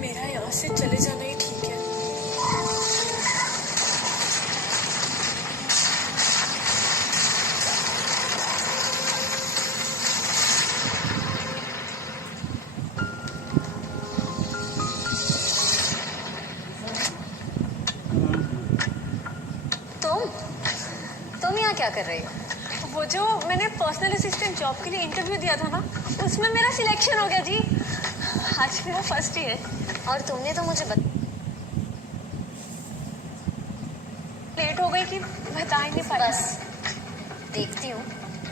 मेरा यहाँ से चले जाना ही ठीक है। तुम यहाँ क्या कर रही हो? वो जो मैंने पर्सनल असिस्टेंट जॉब के लिए इंटरव्यू दिया था ना, उसमें मेरा सिलेक्शन हो गया जी। आज मेरा फर्स्ट ही है। और तुमने तो मुझे लेट हो गई कि बता ही नहीं पाई। बस देखती हूँ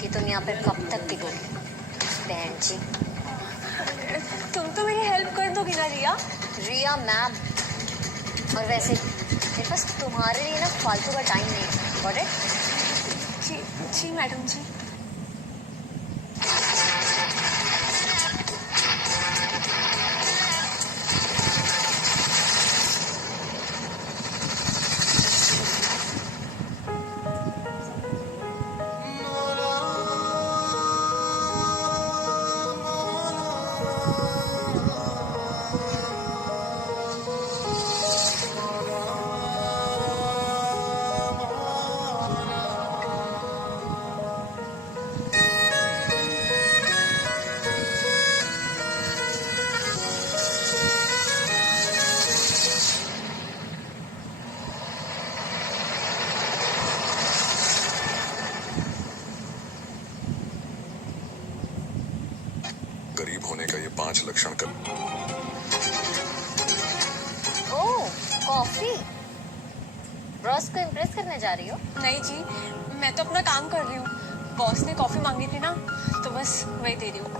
कि तुम यहाँ पर कब तक टिकोगी। बहन जी, तुम तो मेरी हेल्प कर दोगी ना रिया? रिया मैम। और वैसे मेरे पास तुम्हारे लिए ना फालतू का टाइम नहीं है। Got it? जी जी मैडम जी। गरीब होने का ये 5 लक्षण कर। Oh, coffee. बॉस को इम्प्रेस करने जा रही हो? नहीं जी, मैं तो अपना काम कर रही हूँ। बॉस ने कॉफी मांगी थी ना, तो बस वही दे रही हूँ।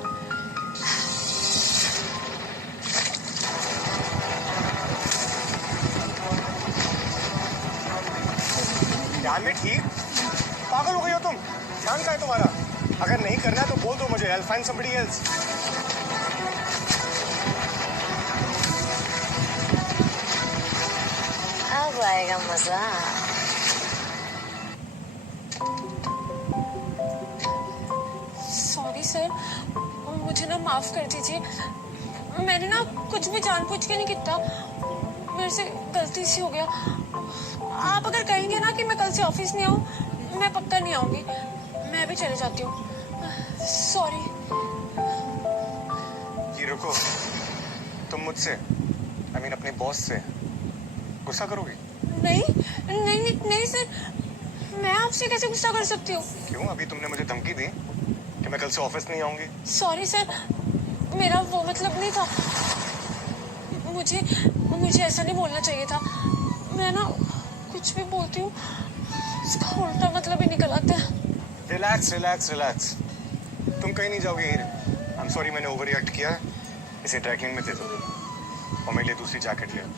ध्यान में ठीक? पागल हो गई हो तुम? ध्यान का है तुम्हारा? अगर नहीं करना है तो बोल दो मुझे। I'll find somebody else. अब आएगा मजा। सॉरी सर, मुझे ना माफ कर दीजिए। मैंने ना कुछ भी जानबूझ के नहीं किया, मेरे से गलती से हो गया। आप अगर कहेंगे ना कि मैं कल से ऑफिस नहीं आऊँ, मैं पक्का नहीं आऊंगी। मैं भी चले जाती हूँ। सॉरी। ये रुको, तुम मुझसे अपने बॉस से गुस्सा करोगी? नहीं नहीं नहीं, नहीं सर, मैं आपसे कैसे गुस्सा कर सकती हूँ? क्यों? अभी तुमने मुझे धमकी दी कि मैं कल से ऑफिस नहीं आऊंगी। सॉरी सर, मेरा वो मतलब नहीं था। मुझे मुझे ऐसा नहीं बोलना चाहिए था। मैं ना कुछ भी बोलती हूँ, उसका उल्टा मतलब ही निकल आता है। Relax relax relax. तुम कहीं नहीं जाओगे। आई एम सॉरी, मैंने ओवर रिएक्ट किया। इसे ड्राई क्लीन में दे दो और मेरे लिए दूसरी जैकेट ले आओ।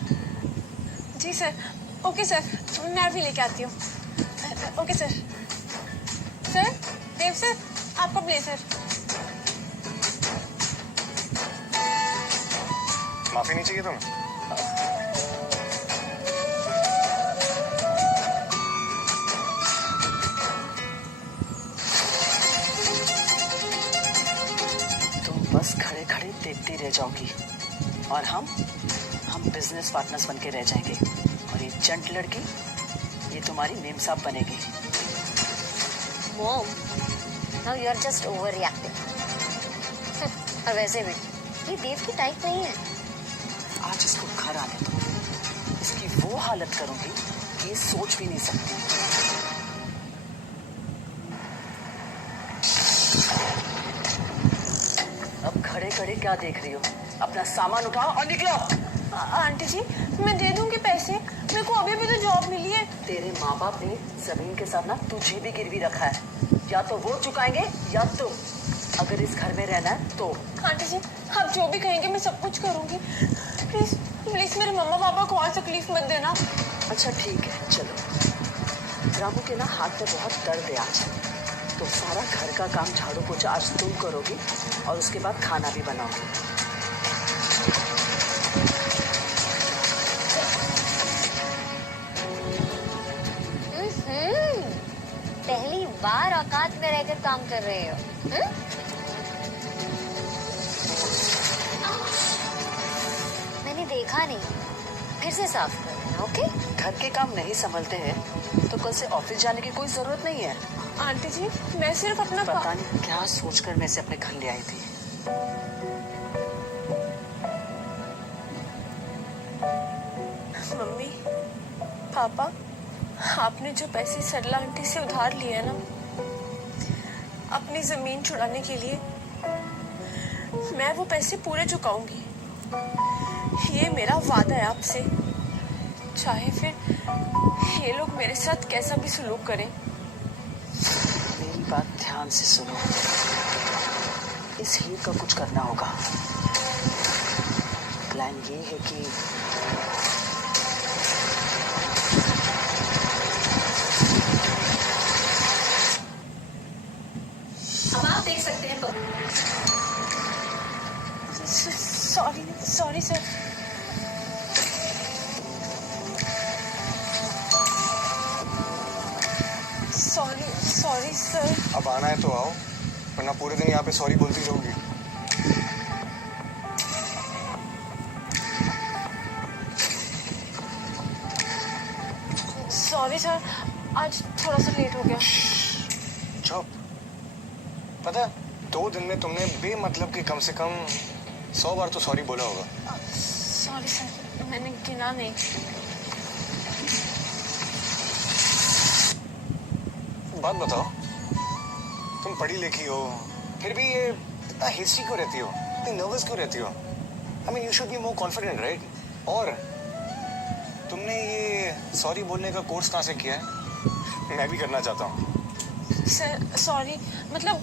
जी सर। ओके सर, मैं भी लेके आती हूँ। Okay sir. सर, देव सर, आपका ब्लेजर। माफी नहीं चाहिए तुम्हें? बस खड़े खड़े देखते रह जाओगी और हम बिजनेस पार्टनर्स बन के रह जाएंगे। और ये जंट लड़की, ये तुम्हारी मेम साहब बनेगी। Mom, now you are just overreacting. और वैसे भी ये देव की टाइप नहीं है। आज इसको घर आने दो, इसकी वो हालत करूंगी कि ये सोच भी नहीं सकती। अब खड़े खड़े क्या देख रही हो? अपना सामान उठाओ और निकलो। आंटी जी, मैं दे दूंगी पैसे। मेरे को अभी भी तो जॉब मिली है। तेरे माँ बाप ने जमीन के साथ ना तुझे भी गिरवी रखा है। या तो वो चुकाएंगे या तुम। अगर इस घर में रहना है तो। आंटी जी, आप जो भी कहेंगे मैं सब कुछ करूंगी। प्लीज प्लीज मेरे मम्मा पापा को और तकलीफ मत देना। अच्छा ठीक है, चलो। रामू के ना हाथ में बहुत दर्द है आज, तो सारा घर का काम झाड़ू पोछा आज तुम करोगी और उसके बाद खाना भी बनाओगी। पहली बार औकात में रहकर काम कर रहे हो। मैंने देखा नहीं, फिर से साफ कर देना, ओके? घर के काम नहीं संभलते हैं तो कल से ऑफिस जाने की कोई जरूरत नहीं है। आंटी जी मैं सिर्फ अपना पता नहीं क्या सोचकर मैं इसे अपने घर ले आई थी। मम्मी पापा, आपने जो पैसे सरला आंटी से उधार लिए हैं ना अपनी जमीन छुड़ाने के लिए, मैं वो पैसे पूरे चुकाऊंगी। ये मेरा वादा है आपसे, चाहे फिर ये लोग मेरे साथ कैसा भी सुलूक करें। मेरी बात ध्यान से सुनो, इस हीर का कुछ करना होगा। प्लान ये है कि अब आप देख सकते हैं। Sorry sorry sir. Sorry sir. अब आना है तो आओ, वरना पूरे दिन यहाँ पे सॉरी बोलती रहोगी। सॉरी सर, आज थोड़ा सा लेट हो गया। चुप। पता है, 2 दिन में तुमने बेमतलब के कम से कम 100 बार तो सॉरी बोला होगा। सॉरी सर, मैंने गिना नहीं। बात बताओ, तुम पढ़ी लिखी हो, फिर भी ये इतना हिस्ट्री क्यों रहती हो, इतनी नर्वस क्यों रहती हो? I mean you should be more confident, right? और तुमने ये सॉरी बोलने का कोर्स कहाँ से किया है? मैं भी करना चाहता हूँ। सर सॉरी, मतलब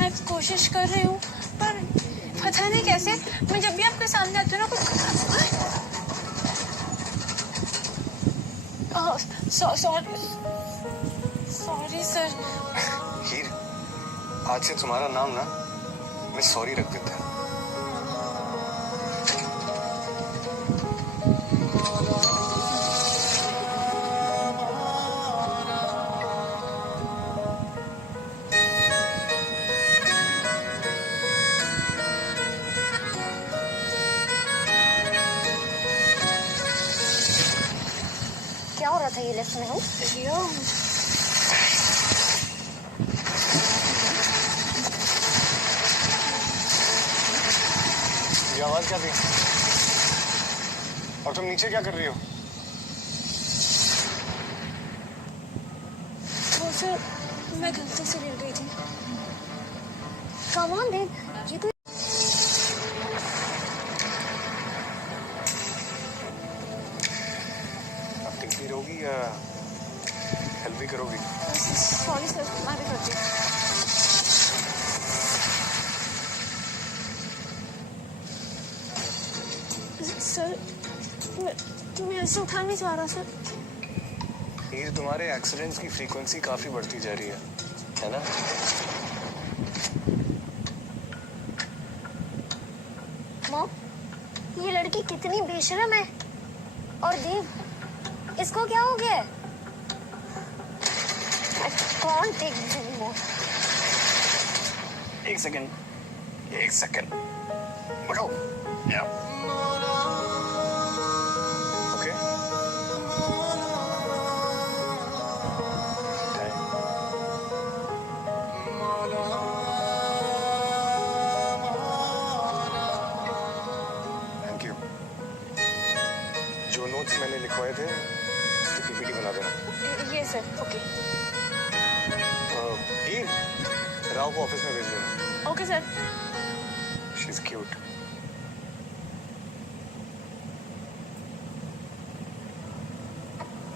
मैं कोशिश कर रही हूँ, पर पता नहीं कैसे मैं जब भी आपके सामने आती हूँ ना कुछ सॉरी सर। हीर, आज से तुम्हारा नाम ना मैं सॉरी रख देता हूँ। क्या हो रहा था ये लिफ्ट में? हूँ ये आवाज क्या थी? और तुम नीचे क्या कर रही हो? वो सर, मैं गलती से गिर गई थी। कम ऑन बेब, ये तो अब टिकती रहोगी या हेल्प भी करोगी? सॉरी सर, मैं भी करती हूँ। सर मैं ऐसे उठा नहीं जा रहा सर। हीर, तुम्हारे एक्सीडेंट्स की फ्रीक्वेंसी काफी बढ़ती जा रही है ना? मॉम, ये लड़की कितनी बेशरम है। और देव, इसको क्या हो गया? I can't take this anymore. एक सेकंड उठो। Okay, thank you. जो नोट्स मैंने लिखवाए थे उसकी पीपीटी बना देना। ये सर, ओके। हीर, राव को ऑफिस में भेज देना। Okay sir. She is cute.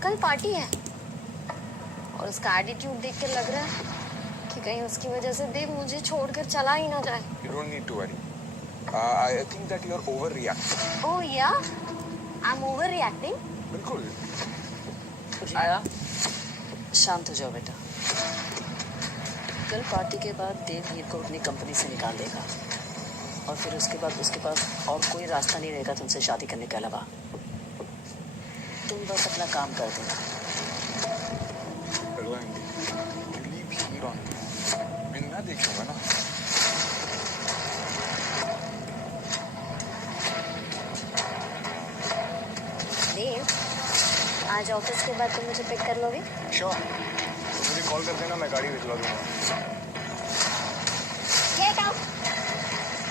कल पार्टी है और उसका एटीट्यूड देख कर लग रहा है कि कहीं उसकी वजह से देव मुझे छोड़कर चला ही ना जाए। You don't need to worry. I think that you're overreacting. ओह या, आई एम ओवर रिएक्टिंग। बिल्कुल। रिया, शांत हो जाओ बेटा। कल पार्टी के बाद देव हीर को अपनी कंपनी से निकाल देगा और फिर उसके बाद उसके पास और कोई रास्ता नहीं रहेगा तुमसे शादी करने के अलावा। तुम बस अपना काम कर देना। Hello, Andy. You leave here on me. मैं देखूंगा ना। आज ऑफिस के बाद तुम मुझे पिक कर लोगे? श्योर, तो मुझे कॉल कर देना, मैं गाड़ी भिजवा दूंगा। Get out.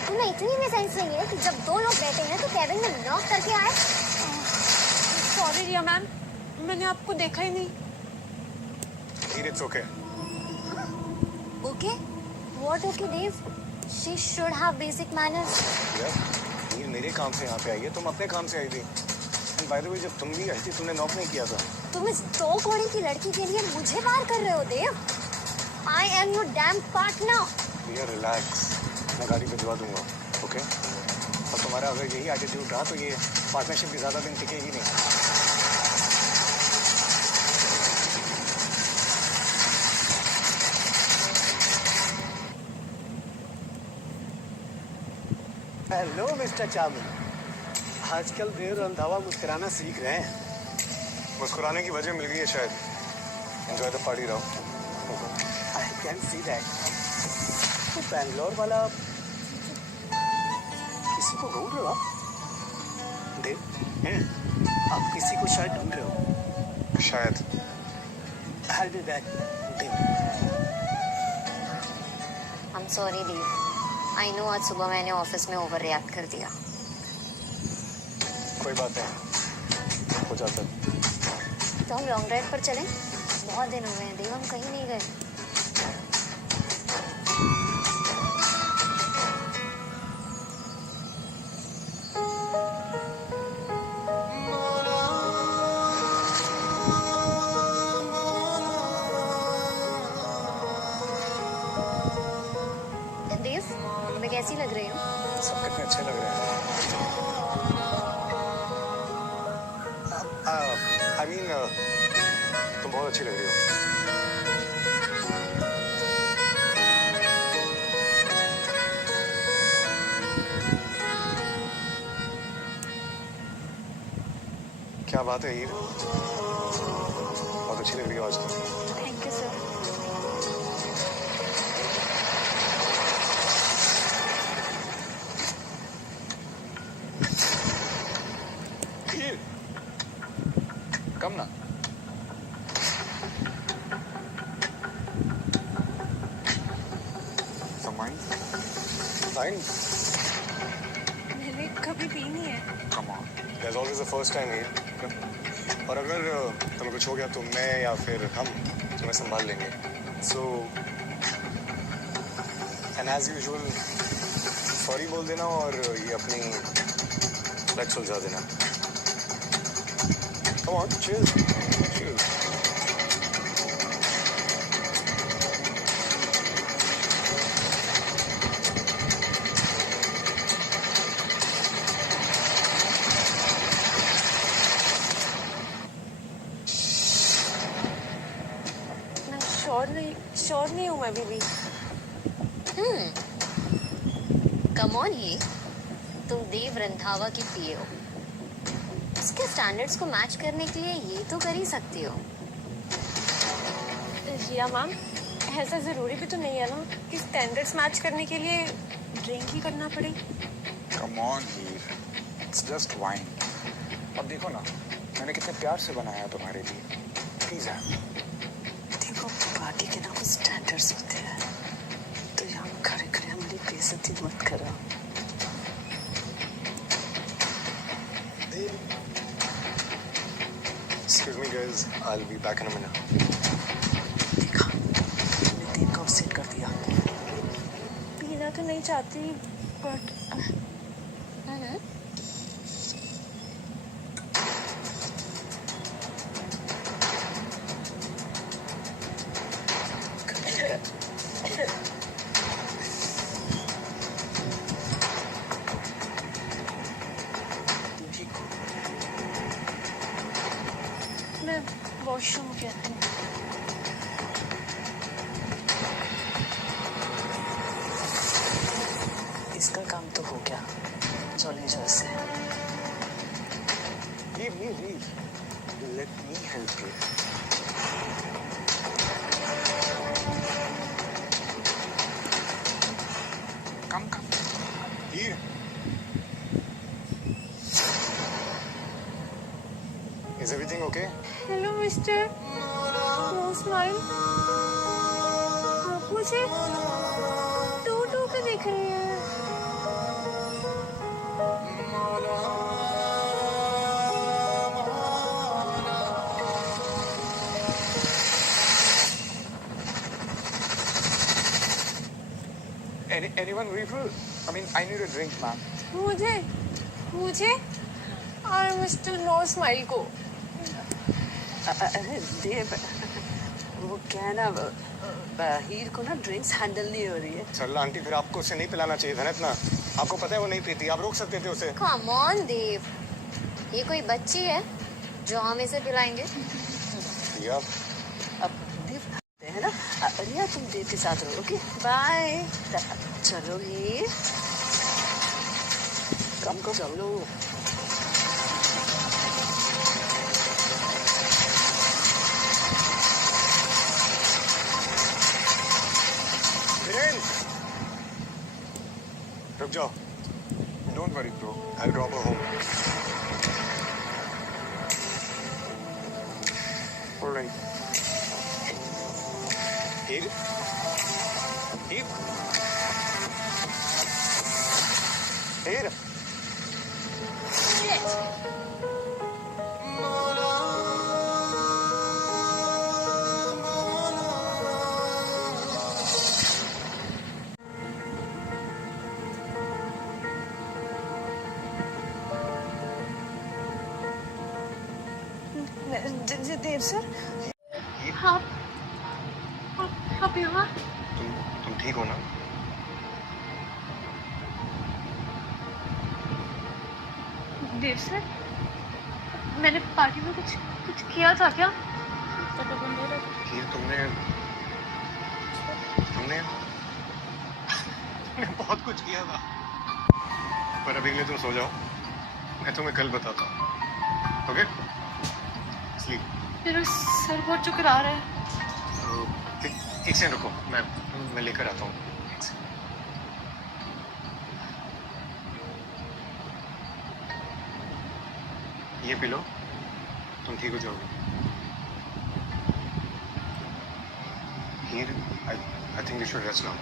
तुम्हें इतनी भी सेंस नहीं है कि जब दो लोग बैठे हैं तो कैबिन में नॉक करके आए? सॉरी रिया मैम, मैंने आपको देखा ही नहीं। It's okay. Okay? What okay Dev? She should have basic manners. यार ये मेरे काम से यहाँ पे आई है, तुम अपने काम से आई थी। बाय द वे जब तुम भी आई थी तुमने नॉक नहीं किया था। तुम इस 2 कौड़ी की लड़की के लिए मुझे बाहर कर रहे हो Dev? I am your damn partner. यार रिलैक्स, मैं गाड़ी भिजवा दूंगा, ओके? और तुम्हारा अगर यही एटीट्यूड रहा तो ये पार्टनरशिप भी ज़्यादा दिन टिकेगी नहीं। हेलो मिस्टर चामी, आजकल देर रंधावा मुस्कुराना सीख रहे हैं। मुस्कुराने की वजह मिल गई है शायद। Enjoy the party Rao. I can see that. तो बैंगलोर वाला किसी को ढूंढ रहे हो आप? देव हैं? आप किसी को शायद ढूंढ रहे हो। शायद। I'll be back, Dev. I am sorry Dev. I know आज सुबह मैंने ऑफिस में ओवर रिएक्ट कर दिया। कोई बात नहीं, हो जाता है। तो हम लॉन्ग ड्राइव पर चलें? बहुत दिन हो गए हैं देव, हम कहीं नहीं गए। देव, मैं कैसी लग रही हूँ? सब कितने अच्छे लग रहे हैं। आई मीन तुम बहुत अच्छी लग रही हो। क्या बात है हीर, बहुत अच्छी लग रही हो आज तो। Thank you sir. Heer, come ना। Fine. Fine. मैंने कभी पी नहीं है। Come on. There's always the first time हीर। और अगर तुम्हें कुछ हो गया तो मैं या फिर हम तुम्हें संभाल लेंगे। So and as usual sorry बोल देना और ये अपनी फ्लैट सुलझा देना। Come on, cheers. Cheers. मैं श्योर नहीं हूँ मैं अभी भी। कम ऑन ही, तुम देव रंधावा की पीए हो। उसके स्टैंडर्ड्स को मैच करने के लिए ये तो कर ही सकती हो। रिया मैम, ऐसा जरूरी भी तो नहीं है ना कि स्टैंडर्ड्स मैच करने के लिए ड्रिंक ही करना पड़े। Come on, Heer. It's just wine. अब देखो ना, मैंने कितने प्यार से बनाया तुम्हारे लिए। प्लीज यार। देखो पार्टी के ना कुछ स्टैंडर्ड्स होते हैं, तो यहाँ खड़े खड़े हमारी बेइज्जती मत करो। Excuse me guys, I'll be back in a minute. देखा, मैंने देव को अपसेट कर दिया। पीना तो नहीं चाहती बट मैं वॉशरूम कहती हूँ। इसका काम तो हो गया, चले जाओ से। Leave. Let me help you. Come. Here. Is everything okay? Hello mister, no smile. आप मुझे टू टू के देख रही हैं। Anyone refill? I mean, I need a drink, ma'am. मुझे और मिस्टर नो स्माइल को। अरे देव, वो क्या है ना, हीर को ना ड्रिंक्स हैंडल नहीं हो रही है। चल आंटी, फिर आपको उसे नहीं पिलाना चाहिए था ना इतना। आपको पता है वो नहीं पीती, आप रोक सकते थे उसे। कम ऑन देव, ये कोई बच्ची है जो हम इसे पिलाएंगे? या अब देव है ना, रिया तुम देव के साथ रहो, ओके बाय। चलो हीर, कम को चलो। रुक जाओ। Don't worry, bro. I'll drop her home. All right. Heer? Heer? Heer? Dev sir, आप यहाँ? तुम ठीक हो ना? देव सर, मैंने पार्टी में कुछ किया था क्या? हीर, तुमने बहुत कुछ किया था, पर अभी के लिए तुम सो जाओ, मैं तुम्हें कल बताता हूँ। ओके? स्लीप। मेरा सर बहुत चुकरा रहा है। एक सेकंड रुको, मैं लेकर आता हूँ। ये पी लो, तुम ठीक हो जाओगे। हीर, I think you should rest now.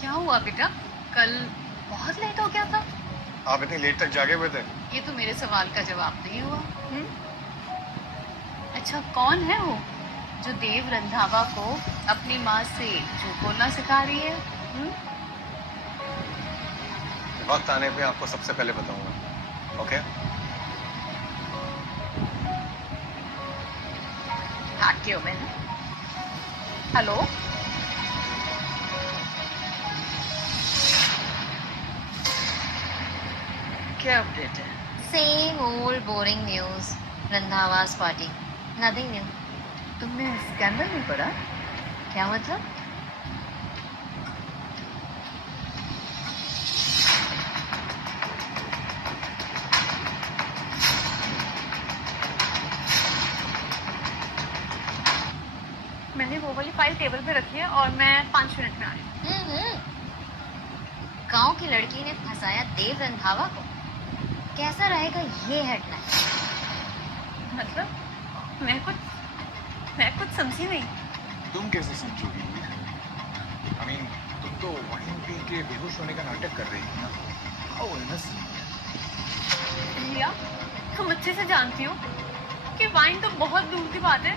क्या हुआ बेटा? कल बहुत लेट हो गया था। आप इतनी लेट तक जागे हुए थे? ये तो मेरे सवाल का जवाब नहीं हुआ। अच्छा, कौन है वो जो देव रंधावा को अपनी माँ से झूठ बोलना सिखा रही है? वक्त आने पे आपको सबसे पहले बताऊंगा। ओके? भाग्य हो मैंने। हेलो, क्या अपडेट है? Same old boring news. Randhawas party, nothing new. तुमने स्कैंडल नहीं पढ़ा? क्या मतलब? मैंने वो वाली फाइल टेबल पे रखी है और मैं 5 मिनट में आ रही हूँ। गांव की लड़की ने फंसाया देव रंधावा को। कैसा रहेगा ये हेडलाइन? मतलब मैं कुछ समझी नहीं। तुम कैसे समझोगी? I mean, तुम तो वाइन पी के बेहोश होने का नाटक कर रही थी ना। How innocent. लिया, तुम अच्छे से जानती हो कि वाइन तो बहुत दूर की बात है।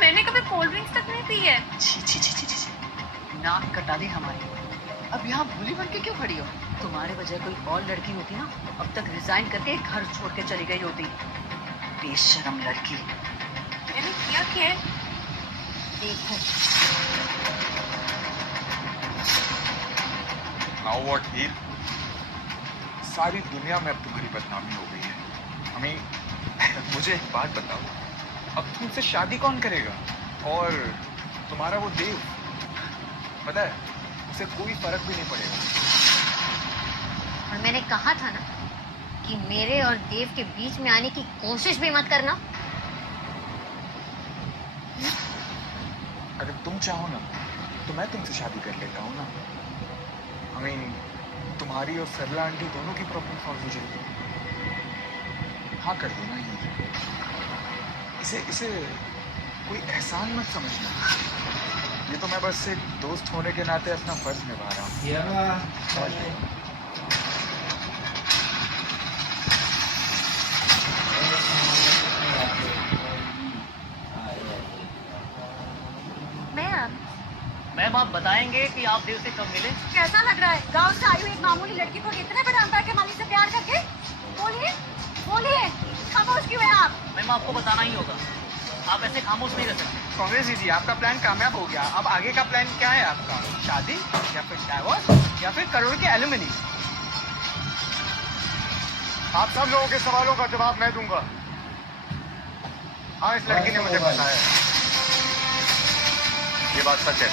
मैंने कभी कोल्ड ड्रिंक्स तक नहीं पी है। छी छी छी छी छी, नाक कटा दी हमारी। अब यहाँ भूली बन के क्यों खड़ी हो? तुम्हारे वजह कोई और लड़की होती ना, अब तक रिजाइन करके घर छोड़ के चली गई होती। बेशरम लड़की। मैंने किया क्या है? देखो, नाउ व्हाट हीर? सारी दुनिया में अब तुम्हारी बदनामी हो गई है। मुझे एक बात बताओ, अब तुमसे शादी कौन करेगा? और तुम्हारा वो देव, पता है उसे कोई फर्क भी नहीं पड़ेगा। और मैंने कहा था ना कि मेरे और देव के बीच में आने की कोशिश भी मत करना। अगर तुम चाहो ना तो मैं तुमसे शादी कर लेता हूँ ना। तुम्हारी और सरला आंटी दोनों की प्रॉब्लम सॉल्व हो जाएगी। हाँ कर दो ना ये। इसे कोई एहसान मत समझना। ये तो मैं बस एक दोस्त होने के नाते अपना फर्ज निभा रहा हूँ। मैम आप बताएंगे कि आप देव से कब मिले? कैसा लग रहा है गांव से आई हुई एक मामूली लड़की को इतने बड़े अंतर के मालिक से प्यार करके? बोलिए बोलिए, खामोश क्यों हैं आप? मैम आपको बताना ही होगा, आप ऐसे खामोश नहीं रह सकते। कांग्रेस जी, आपका प्लान कामयाब हो गया। अब आगे का प्लान क्या है आपका? शादी या फिर डाइवोर्स या फिर करोड़ के एलुमनी? आप सब लोगों के सवालों का जवाब मैं दूंगा। हाँ, इस लड़की ने मुझे बताया, ये बात सच है।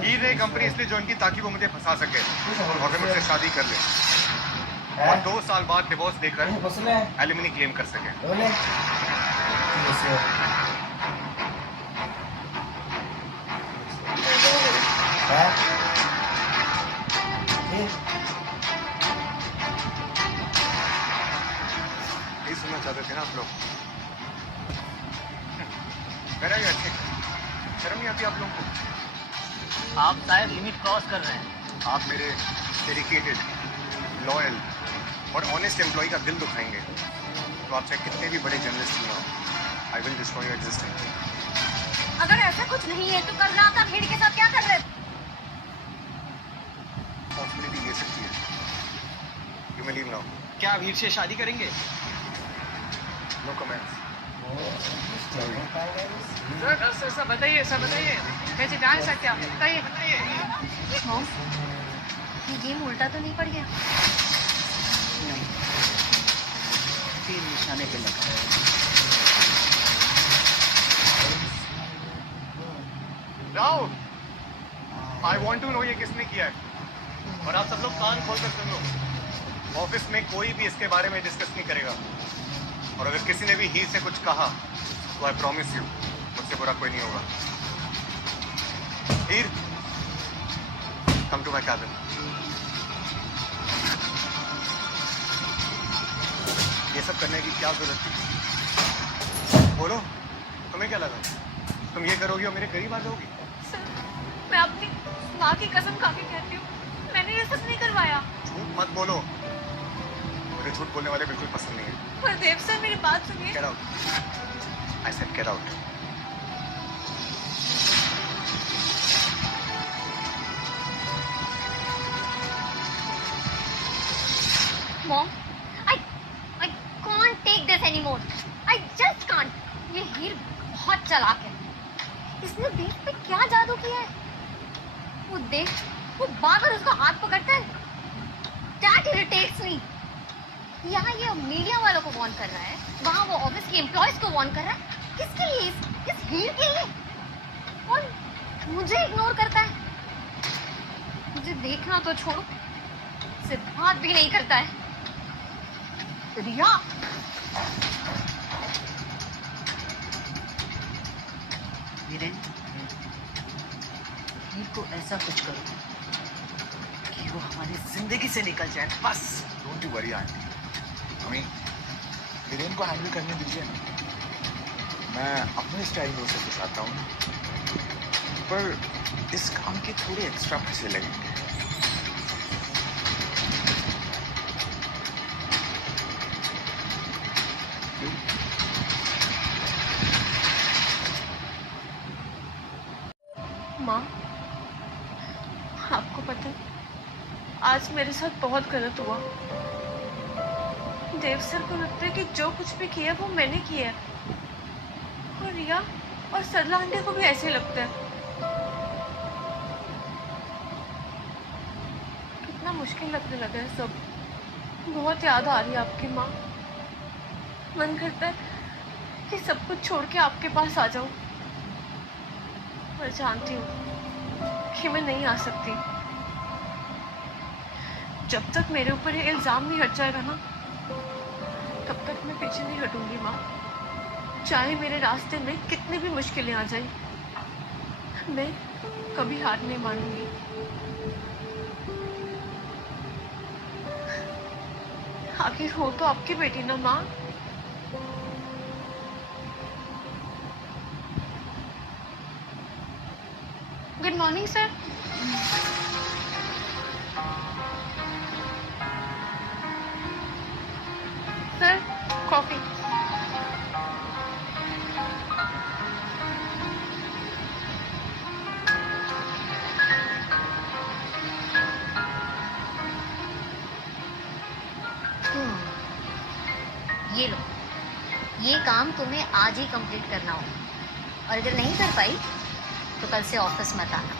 हीर ने कंपनी इसलिए ज्वाइन की ताकि वो मुझे फंसा सके और फिर मुझसे शादी कर ले और 2 साल बाद डिवोर्स देकर एलिमनी क्लेम कर सके। यही सुनना चाहते थे ना आप लोग? मेरा ये अच्छे, शर्म नहीं आती आप लोगों को? आप शायद लिमिट क्रॉस कर रहे हैं। आप मेरे डेडिकेटेड, लॉयल और ऑनेस्ट एम्प्लॉय का दिल दुखाएंगे तो आप चाहे कितने भी बड़े जर्नलिस्ट क्यों ना हो, I will destroy your existence. अगर ऐसा कुछ नहीं है तो कल रात आप भीड़ के साथ क्या कर रहे थे? पॉसिबिलिटी ले सकती है। You may leave now. क्या वीर से शादी करेंगे? No comments. सर बताइए, कैसे जान सकते आप? बताइए। मॉम, ये गेम उल्टा तो नहीं पड़ गया? तीन निशाने पे लगा। Rao, I want to know ये किसने किया है। और आप सब लोग कान खोल कर सुन लो, ऑफिस में कोई भी इसके बारे में डिस्कस नहीं करेगा और अगर किसी ने भी हीर से कुछ कहा तो आई प्रॉमिस यू मुझसे बुरा कोई नहीं होगा। हीर, कम टू माय कैबिन। ये सब करने की क्या जरूरत थी? बोलो, तुम्हें क्या लगा तुम ये करोगी और मेरे करीब आ जाओगी? सर, मैं अपनी माँ की कसम खा के कहती हूँ, मैंने ये सब नहीं करवाया। झूठ मत बोलो, मुझे झूठ बोलने वाले बिल्कुल पसंद नहीं है। पर देव सर, मेरी बात सुनिए। Get out. I said get out. Mom, I can't take this anymore. I just can't. ये हीर बहुत चालाक है। इसने देव पे क्या जादू किया है? वो देव, वो बार-बार उसका हाथ पकड़ता है। That irritates me. यहाँ ये मीडिया वालों को वार्न कर रहा है, वहाँ वो ऑफिस के एम्प्लॉयज को वार्न कर रहा है। किसके लिए? इस हीर के लिए? और मुझे इग्नोर करता है। मुझे देखना तो छोड़ो, से बात भी नहीं करता है। रिया, वीरेन, हीर को ऐसा कुछ करो कि वो हमारी जिंदगी से निकल जाए, बस। Don't you worry aunty, Viren को हैंडल करने दीजिए ना। मैं अपने स्टाइल में उसे फंसाता हूँ, पर इस काम के थोड़े एक्स्ट्रा पैसे लगेंगे। माँ, आपको पता है आज मेरे साथ बहुत गलत हुआ। देव सर को लगता है कि जो कुछ भी किया वो मैंने किया है। और रिया और सरला आंटी को भी ऐसे लगता है। कितना मुश्किल लगने लगा है सब। बहुत याद आ रही है आपकी माँ। मन करता है कि सब कुछ छोड़ के आपके पास आ जाऊं, पर जानती हूँ कि मैं नहीं आ सकती। जब तक मेरे ऊपर ये इल्जाम नहीं हट जाएगा ना, तब तक मैं पीछे नहीं हटूंगी माँ। चाहे मेरे रास्ते में कितनी भी मुश्किलें आ जाए, मैं कभी हार नहीं मानूंगी। आखिर हो तो आपकी बेटी ना माँ। Good morning sir. Sir coffee. ये लो, ये काम तुम्हें आज ही कंप्लीट करना होगा, और अगर नहीं कर पाई तो कल से ऑफिस मत आना।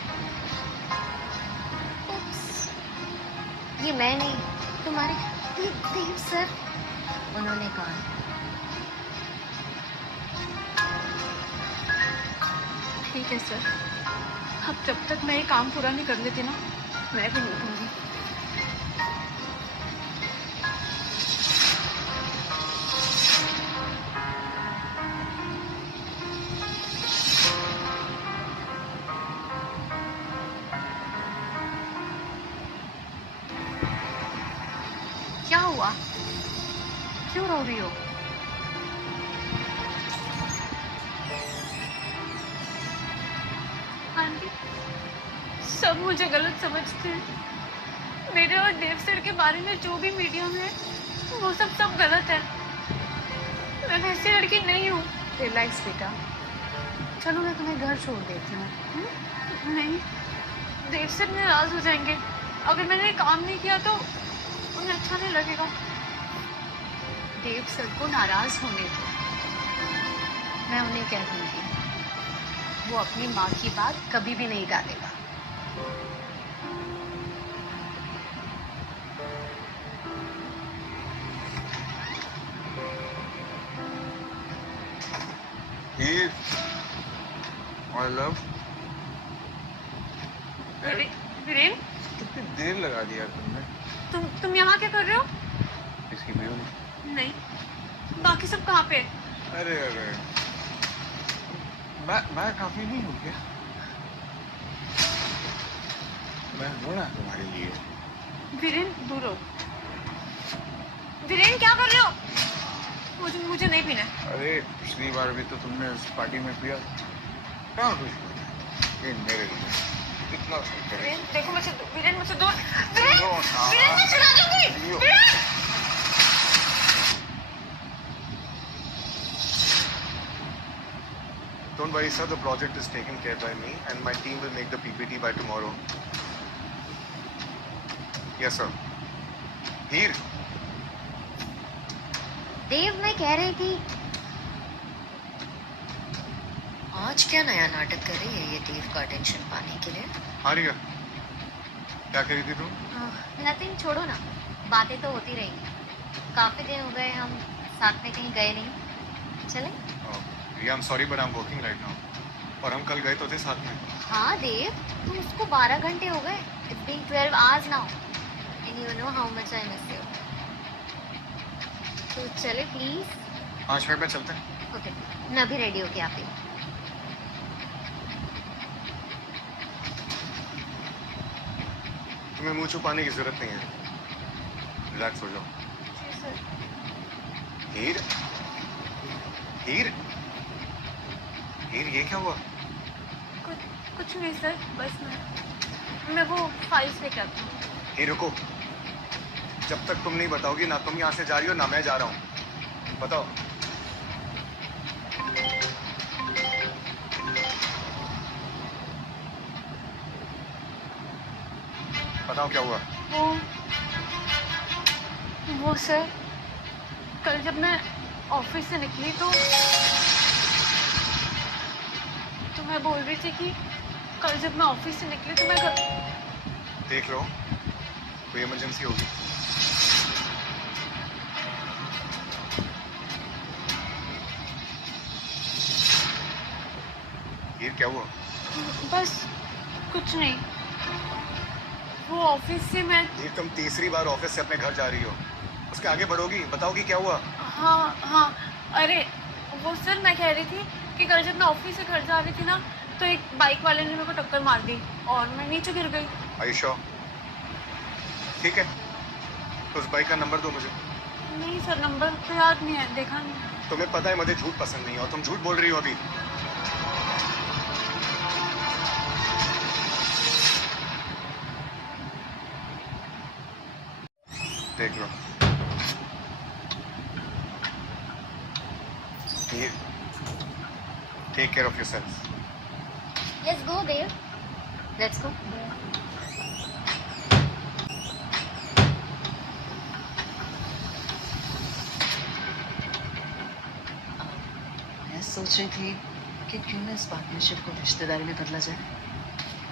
Oops, ये मैं नहीं, तुम्हारे देव सर, उन्होंने कहा। ठीक है सर, अब जब तक मैं ये काम पूरा नहीं कर लेती ना, मैं भी नहीं उठूंगी। क्या हुआ? क्यों रो रही हो? आंटी, सब मुझे गलत समझते हैं। मेरे और देव सर के बारे में जो भी मीडिया में है, वो सब गलत है। मैं वैसी लड़की नहीं हूँ। रिलैक्स बेटा, चलो मैं तुम्हें घर छोड़ देती हूँ। नहीं, देव सर नाराज हो जाएंगे। अगर मैंने काम नहीं किया तो उन्हें अच्छा नहीं लगेगा। देव सर को नाराज होने दो, मैं उन्हें कह दूंगी, वो अपनी माँ की बात कभी भी नहीं टालेगा। माय लव, वीरेन, कितनी देर लगा दिया तुमने। तुम यहाँ क्या कर रहे हो? इसकी व्यू नहीं, बाकी सब कहाँ पे? अरे अरे, मैं काफी नहीं हूँ क्या? मैं हूँ ना तुम्हारे लिए। वीरेन दूर हो। वीरेन क्या कर रहे हो? मुझे नहीं पीना है। अरे पिछली बार भी तो तुमने उस पार्टी में पिया। कहाँ खुश? ये मेरे लिए इतना वीरेन देखो मुझसे, वीरेन मुझसे दूर। लो ना। वीरेन मैं चुरा दूंगी। लो। Viren! Don't worry, sir. The project is taken care by me, and my team will make the PPT by tomorrow. Yes, sir. Here. देव, मैं कह रही थी, आज क्या नया नाटक कर रही है ये देव का अटेंशन पाने के लिए? हाँ रिया, क्या कह रही थी तुम? नथिंग, छोड़ो ना, बातें तो होती रहेंगी। काफी दिन हो गए हम साथ में कहीं गए नहीं, चले? रिया, I'm sorry, but I'm working right now. और हम कल गए तो थे साथ में। हाँ देव, तुम उसको 12 घंटे हो गए। It's been 12 hours now, and you know how much I miss you. तो चले प्लीज। 5 मिनट में चलते हैं। ओके, मैं अभी रेडी होके आती हूँ। तुम्हें मुंह छुपाने की जरूरत नहीं है, रिलैक्स हो जाओ। हीर, हीर, हीर, ये क्या हुआ? कुछ नहीं सर, बस मैं वो फाइल्स लेके आती हूँ। हीर रुको, जब तक तुम नहीं बताओगी ना तुम यहाँ से जा रही हो ना मैं जा रहा हूँ। बताओ। बताओ क्या हुआ? वो सर, कल जब मैं ऑफिस से निकली तो मैं बोल रही थी कि कल जब मैं ऑफिस से निकली तो मैं घर... देख लो, कोई इमरजेंसी होगी। ये क्या हुआ? बस कुछ नहीं, वो ऑफिस से मैं... ये तुम तीसरी बार ऑफिस से अपने घर जा रही हो, उसके आगे बढ़ोगी, बताओगी क्या हुआ? हाँ हाँ, अरे वो सर मैं कह रही थी कि कल जब मैं ऑफिस से घर जा रही थी ना, तो एक बाइक वाले ने मेरे को टक्कर मार दी और मैं नीचे गिर गई। आयुषा, ठीक है, तो उस बाइक का नंबर दो मुझे। नहीं सर, नंबर तो याद नहीं है, देखा नहीं। तुम्हें पता है मुझे झूठ पसंद नहीं है और तुम झूठ बोल रही हो अभी। देख लो, ये take care of yourself. Let's go, Dev. Let's go. मैं सोच रही थी कि क्यों ना इस पार्टनरशिप को रिश्तेदारी में बदला जाए।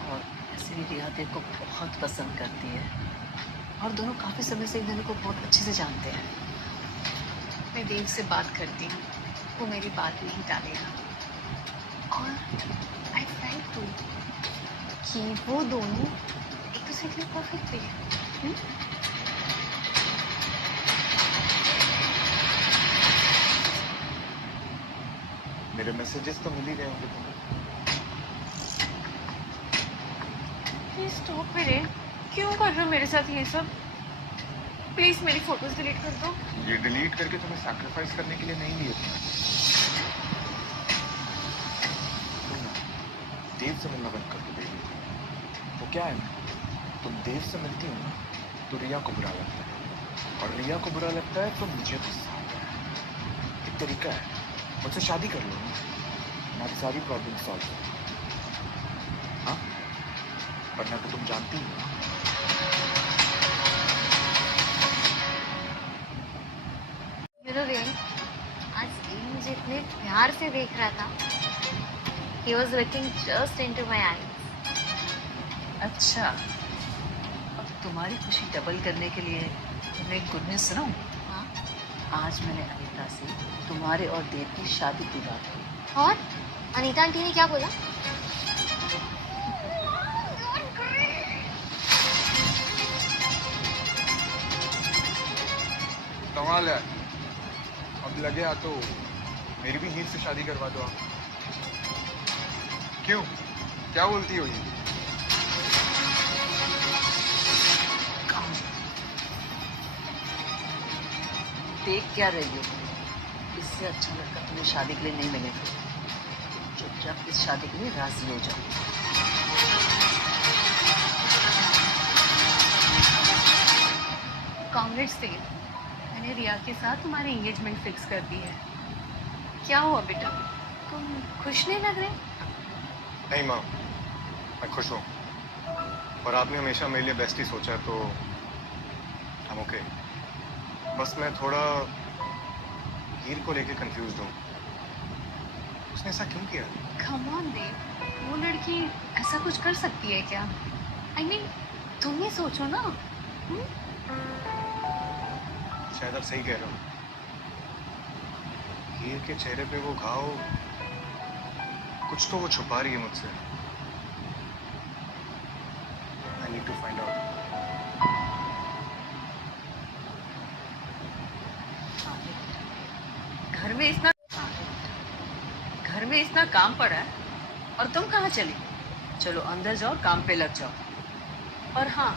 और ऐसे भी रिया देव को बहुत पसंद करती है और दोनों काफी समय से एक दूसरे को बहुत अच्छे से जानते हैं। मैं देव से बात करती हूँ, वो मेरी बात नहीं टालेगा। और आई फेल्ट टू कि वो दोनों एक दूसरे के लिए परफेक्ट भी है। मेरे मैसेजेस तो मिल ही गए होंगे तुम्हें। प्लीज स्टॉप मेरे, क्यों कर रहे हो मेरे साथ ये सब? प्लीज मेरी फोटोज डिलीट कर दो। ये डिलीट करके तुम्हें सैक्रिफाइस करने के लिए नहीं लिए थे। तुम ना देव से मिलना बंद कर दो बेबी। वो क्या है ना, तुम देव से मिलती हो ना तो रिया को बुरा लगता है, और रिया को बुरा लगता है तो मुझे गुस्सा आता है। एक तरीका है, मुझसे शादी कर लो ना, हमारी सारी प्रॉब्लम सॉल्व हो। हाँ, वरना तो तुम जानती हो। देव, आज देव मुझे इतने प्यार से देख रहा था। He was looking just into my eyes. अच्छा, अब तुम्हारी खुशी डबल करने के लिए तुम्हें एक गुड न्यूज़ सुनाऊं? हाँ? आज मैंने अनीता से तुम्हारे और देव की शादी की बात की। और अनीता आंटी ने क्या बोला? कमाल है, अब लगे आ तो मेरी भी हीर से शादी करवा दो आप। क्यों, क्या बोलती हो ये? देख क्या रही हो? इससे अच्छा लड़का तुम्हें शादी के लिए नहीं मिलेगा। चुपचाप इस शादी के लिए राजी हो जाओ। कांग्रेस देव, मैंने रिया के साथ तुम्हारी एंगेजमेंट फिक्स कर दी है। क्या हुआ बेटा, तुम खुश नहीं लग रहे? नहीं माँ, मैं खुश हूँ, और आपने हमेशा मेरे लिए बेस्ट ही सोचा है, तो हम ओके। बस मैं थोड़ा हीर को लेके कंफ्यूज हूँ। उसने ऐसा क्यों किया? कम ऑन देव, वो लड़की ऐसा कुछ कर सकती है क्या? आई मीन, तुम ही सोचो ना। शायद आप सही कह रहे हो। हीर के चेहरे पे वो घाव, कुछ तो वो छुपा रही है मुझसे। I need to find out. घर में इतना काम पड़ा है और तुम कहाँ चली? चलो अंदर जाओ, काम पे लग जाओ। और हाँ,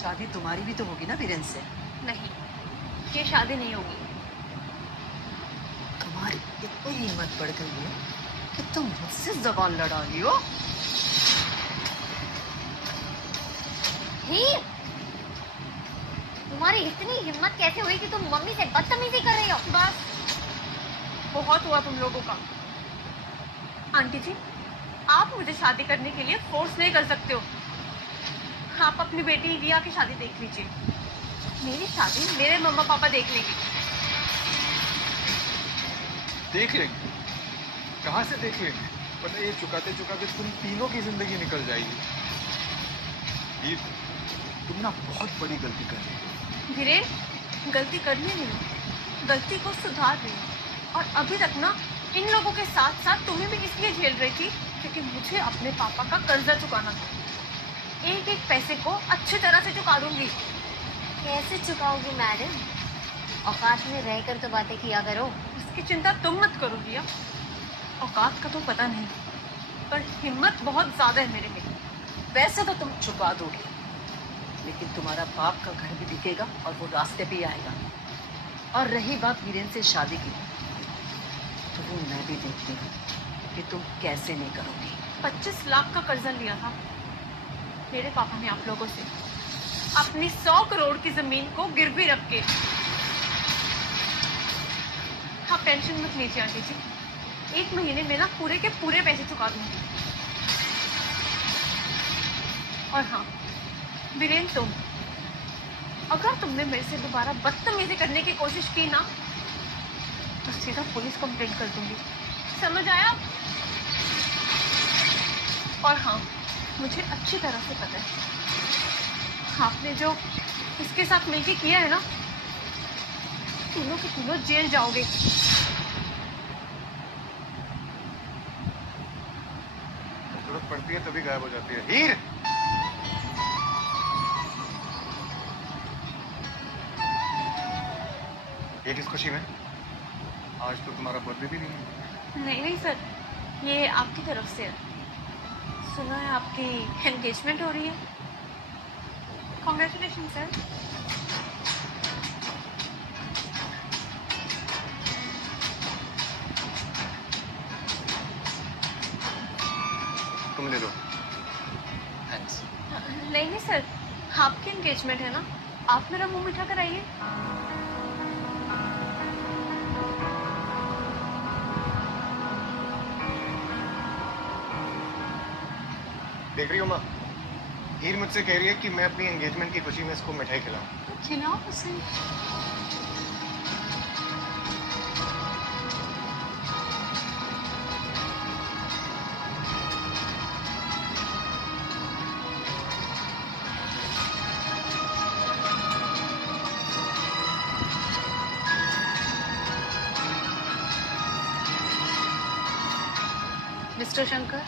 शादी तुम्हारी भी तो होगी ना वीरेन से? नहीं, ये शादी नहीं होगी। तुम्हारी इतनी हिम्मत बढ़ गई है कि तुम मुझसे जबान लड़ा रही हो। हीर, तुम्हारी इतनी हिम्मत कैसे हुई कि तुम मम्मी से बदतमीजी कर रही हो? बस बहुत हुआ तुम लोगों का। आंटी जी, आप मुझे शादी करने के लिए फोर्स नहीं कर सकते हो। आप अपनी बेटी रिया की शादी देख लीजिए, मेरी शादी मेरे मम्मा पापा देख लेंगे। देख लेंगे? कहाँ से देख लेंगे? पता है ये चुकाते चुकाते तुम तीनों की जिंदगी निकल जाएगी। ये तुम ना बहुत बड़ी गलती कर रही हो। वीरेन, गलती करनी नहीं, गलती को सुधार रही हूँ। और अभी तक ना इन लोगों के साथ साथ तुम्हें भी इसलिए झेल रही थी क्योंकि मुझे अपने पापा का कर्जा चुकाना था। एक एक पैसे को अच्छी तरह से चुका दूंगी। कैसे चुकाओगी मैडम? औकात में रहकर तो बातें किया करो। इसकी चिंता तुम मत करो रिया। औकात का तो पता नहीं, पर हिम्मत बहुत ज्यादा है मेरे में। वैसे तो तुम चुका दोगे, लेकिन तुम्हारा बाप का घर भी दिखेगा और वो रास्ते पे ही आएगा। और रही बात वीरेन से शादी की, तो वो मैं भी देखती हूँ कि तुम कैसे नहीं करोगी। 25 लाख का कर्जा लिया था मेरे पापा ने आप लोगों से, अपनी 100 करोड़ की जमीन को गिरवी रख के। आप टेंशन मत लीजिए आंटी जी, 1 महीने में ना पूरे के पूरे पैसे चुका दूंगी। और हाँ वीरेन, तुम अगर तुमने मेरे से दोबारा बदतमीजी करने की कोशिश की ना तो सीधा पुलिस कंप्लेंट कर दूंगी, समझ आया? और हाँ, मुझे अच्छी तरह से पता है आपने जो इसके साथ मिलके किया है ना, तीनों के तीनों जेल जाओगे। जरूरत पड़ती है तभी गायब हो जाती है। हीर, ये किस खुशी में? आज तो तुम्हारा बर्थडे भी नहीं है। नहीं नहीं सर, ये आपकी तरफ से है। सुना है आपकी एंगेजमेंट हो रही है। Congratulation sir. तुम ले लो। थैंक्स। नहीं नहीं सर, आपकी एंगेजमेंट है ना, आप मेरा मुंह मीठा कराइए। देख रही हो माँ, हीर मुझसे कह रही है कि मैं अपनी एंगेजमेंट की खुशी में इसको मिठाई खिलाऊं। खिलाओ उसे। Mister Shankar,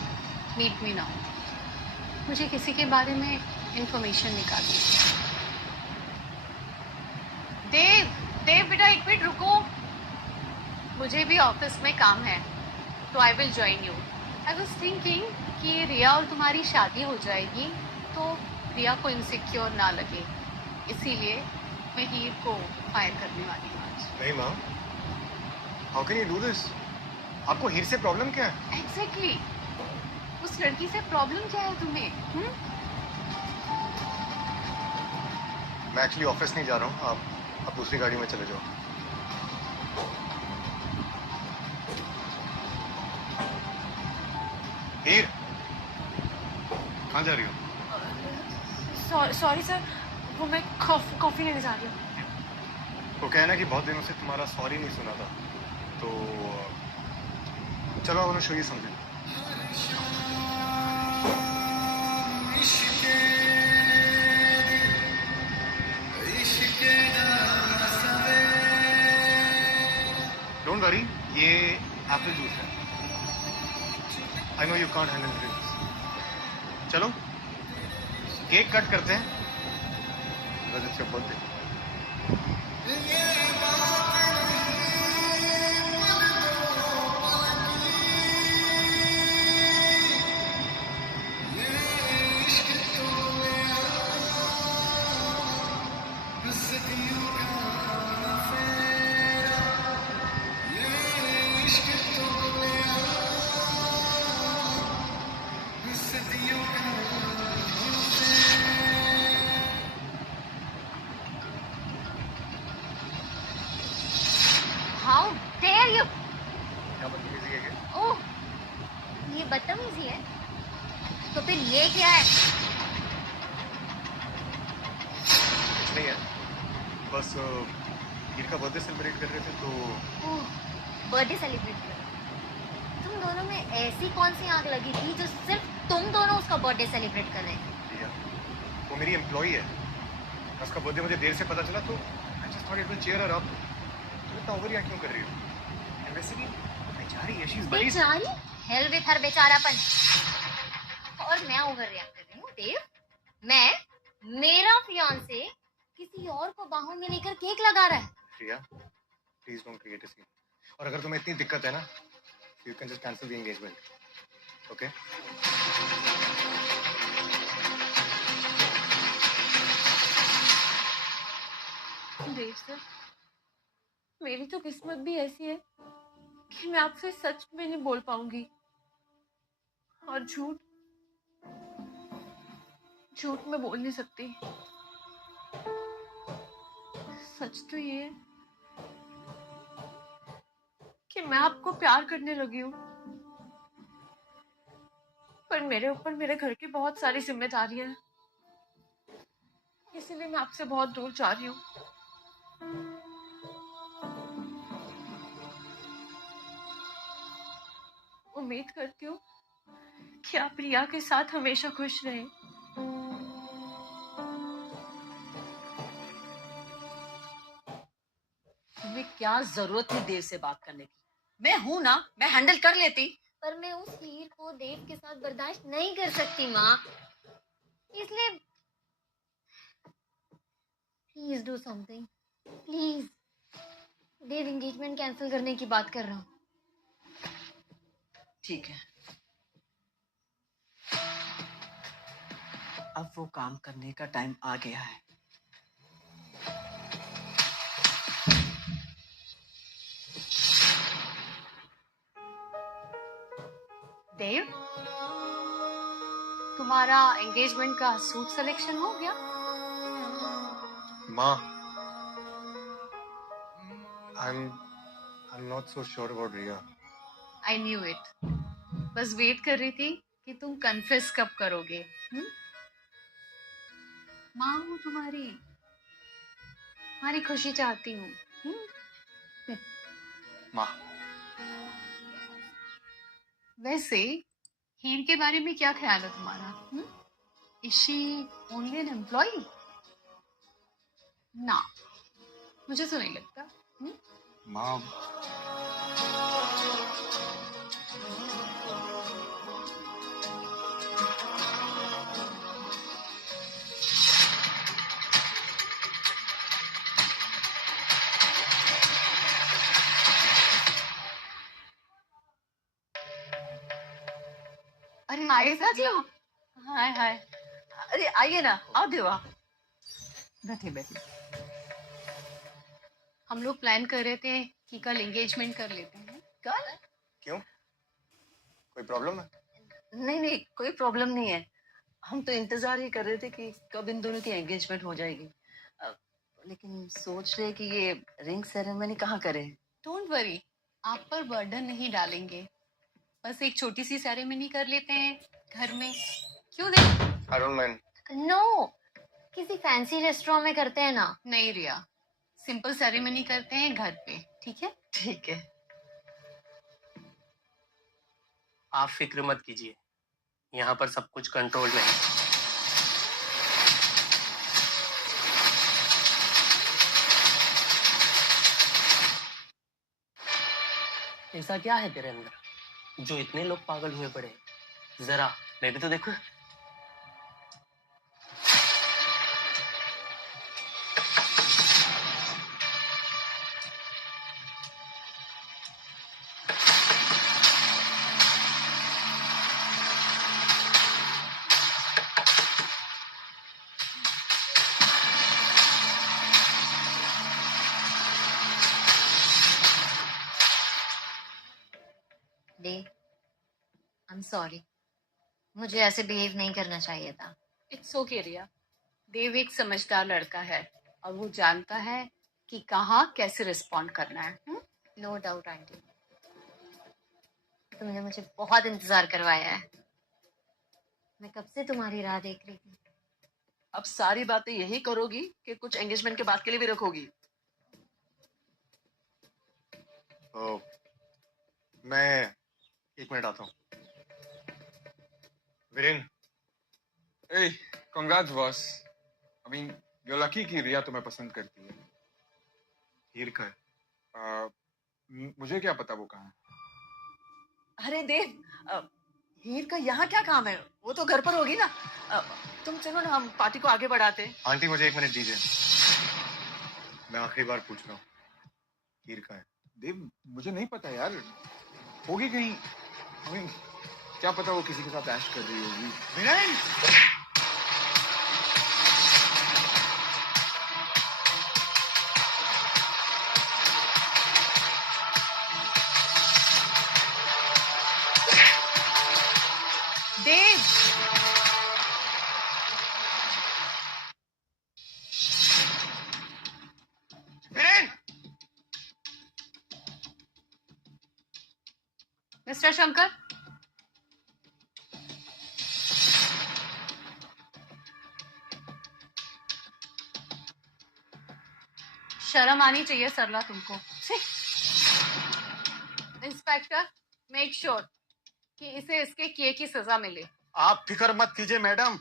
meet me now. मुझे किसी के बारे में इंफॉर्मेशन निकालनी है। देव, देव बेटा एक मिनट रुको, मुझे भी ऑफिस में काम है, तो I will join you. I was thinking कि रिया और तुम्हारी शादी हो जाएगी तो रिया को इनसिक्योर ना लगे, इसीलिए मैं हीर को फायर करने वाली हूँ आज। नहीं माँ, how can you do this? आपको हीर से प्रॉब्लम क्या है? एग्जैक्टली, उस लड़की से प्रॉब्लम क्या है तुम्हें? मैं एक्चुअली ऑफिस नहीं जा रहा हूँ, आप दूसरी गाड़ी में चले जाओ। हीर, कहाँ जा रही हो? सॉरी सर, वो मैं कॉफी लेने जा रही हूँ। वो कहना कि बहुत दिनों से तुम्हारा सॉरी नहीं सुना था, तो चलो उन्हें show you something. Don't worry, ये एप्पल जूस है। I know you can't handle drinks. चलो केक कट करते हैं, because it's your birthday. How dare you? क्या बदतमीजी है ये? ओह, ये बदतमीजी है? तो फिर ये क्या है? कुछ नहीं है, बस हीर का बर्थडे सेलिब्रेट कर रहे थे तो। ओह, बर्थडे सेलिब्रेट कर। तुम दोनों में ऐसी कौन सी आग लगी थी जो सिर्फ तुम दोनों उसका बर्थडे सेलिब्रेट कर रहे थे? रिया, वो मेरी एम्प्लॉई है। उसका बर्थडे मुझे देर से पता चला तो I just thought it will cheer her up. तुम इतना ओवर रिएक्ट क्यों कर रही हो? एंड वैसे भी बेचारी है, शी इज वेरी बेचारी? हेल विथ हर बेचारापन। और मैं ओवर रिएक्ट कर रही हूँ देव? मेरा फियांसे किसी और को बाहों में लेकर केक लगा रहा है। Riya, please don't create a scene. और अगर तुम्हें इतनी दिक्कत है ना, you can just cancel the engagement, okay? Dev sir, मेरी तो किस्मत भी ऐसी है कि मैं आपसे सच में नहीं बोल पाऊंगी। और झूठ मैं बोल नहीं सकती। सच तो ये है कि मैं आपको प्यार करने लगी हूँ, पर मेरे ऊपर मेरे घर की बहुत सारी जिम्मेदारियां हैं, इसीलिए मैं आपसे बहुत दूर जा रही हूँ। उम्मीद करती हूँ कि आप रिया के साथ हमेशा खुश रहें। तुम्हें क्या जरूरत थी देव से बात करने की? मैं हूं ना, मैं हैंडल कर लेती। पर मैं उस हीर को देव के साथ बर्दाश्त नहीं कर सकती माँ, इसलिए please do something please. Dev engagement cancel करने की बात कर रहा हूँ। ठीक है, अब वो काम करने का टाइम आ गया है। देव, तुम्हारा एंगेजमेंट का सूट सिलेक्शन हो गया? माँ, I'm not so sure about Riya. I knew it. बस वेट कर रही थी कि तुम कन्फेस कब करोगे। माँ हूँ तुम्हारी खुशी चाहती हूँ। माँ, वैसे हीर के बारे में क्या ख्याल है तुम्हारा? Is she only an employ? ना, मुझे तो नहीं लगता। माँ, अरे हाय साथी हो। हाय हाय, अरे आइए ना, आओ देवा, बैठिए बैठिए। हम लोग प्लान कर रहे थे कि कल एंगेजमेंट कर लेते हैं। कल? क्यों? कोई प्रॉब्लम है? नहीं नहीं, कोई प्रॉब्लम नहीं है। हम तो इंतजार ही कर रहे थे कि कब इन दोनों की एंगेजमेंट हो जाएगी। लेकिन सोच रहे कि ये रिंग सेरेमनी कहाँ करें। डोंट वरी, आप पर बर्डन नहीं डालेंगे। बस एक छोटी सी सेरेमनी कर लेते हैं घर में, क्यों नहीं? I don't mind. नो, किसी फैंसी रेस्टोरेंट में करते हैं ना। नहीं रिया, सिंपल सेरेमनी करते हैं घर पे, ठीक है? ठीक है। आप फिक्र मत कीजिए, यहाँ पर सब कुछ कंट्रोल में है। ऐसा क्या है तेरे अंदर जो इतने लोग पागल हुए पड़े हैं? जरा मैं भी तो देखूं। देव, आई एम सॉरी, मुझे ऐसे बिहेव नहीं करना चाहिए था। इट्स ओके रिया, देव एक समझदार लड़का है और वो जानता है कि कहाँ कैसे रिस्पॉन्ड करना है। नो डाउट आंटी, तुमने मुझे बहुत इंतजार करवाया है। मैं कब से तुम्हारी राह देख रही थी। अब सारी बातें यही करोगी कि कुछ एंगेजमेंट के बाद के लिए भी रखोगी? तो मैं ये एक मिनट आता हूँ। Viren, Hey, congrats boss. I mean, you're lucky कि रिया तुम्हें पसंद करती है। हीर का है। मुझे क्या पता वो कहाँ है। अरे देव, हीर का यहाँ क्या काम है? वो तो घर पर होगी ना। तुम चलो ना, हम पार्टी को आगे बढ़ाते हैं। आंटी मुझे एक मिनट दीजिए, मैं आखिरी बार पूछ रहा हूँ, हीर का है? देव, मुझे नहीं पता यार, होगी कहीं। I mean, क्या पता वो किसी के साथ ऐश कर रही होगी। वीरेन! देव, वीरेन! मिस्टर शंकर, शर्म आनी चाहिए सरला तुमको। इंस्पेक्टर, मेक श्योर कि इसे इसके किए की सजा मिले। आप फिक्र मत कीजिए मैडम,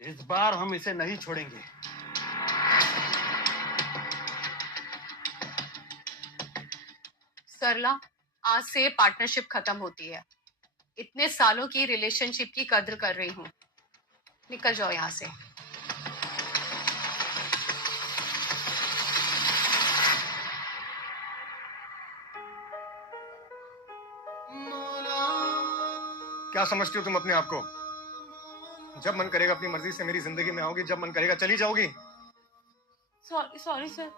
इस बार हम इसे नहीं छोड़ेंगे। सरला, आज से पार्टनरशिप खत्म होती है। इतने सालों की रिलेशनशिप की कद्र कर रही हूँ। निकल जाओ यहाँ से। क्या समझती हो तुम अपने आप को? जब मन करेगा अपनी मर्जी से मेरी जिंदगी में आओगी, जब मन करेगा चली जाओगी। सॉरी सॉरी सर,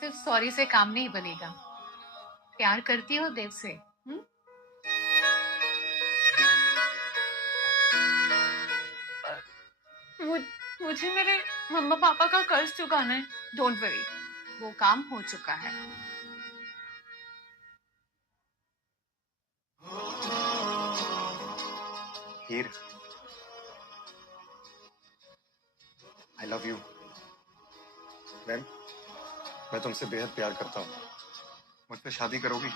सिर्फ सॉरी से काम नहीं बनेगा। प्यार करती हो देव से? मुझे मेरे मम्मा पापा का कर्ज चुकाना है। डोंट वरी, वो काम हो चुका है। हीर, आई लव यू। मैं तुमसे बेहद प्यार करता हूँ। मुझसे शादी करोगी?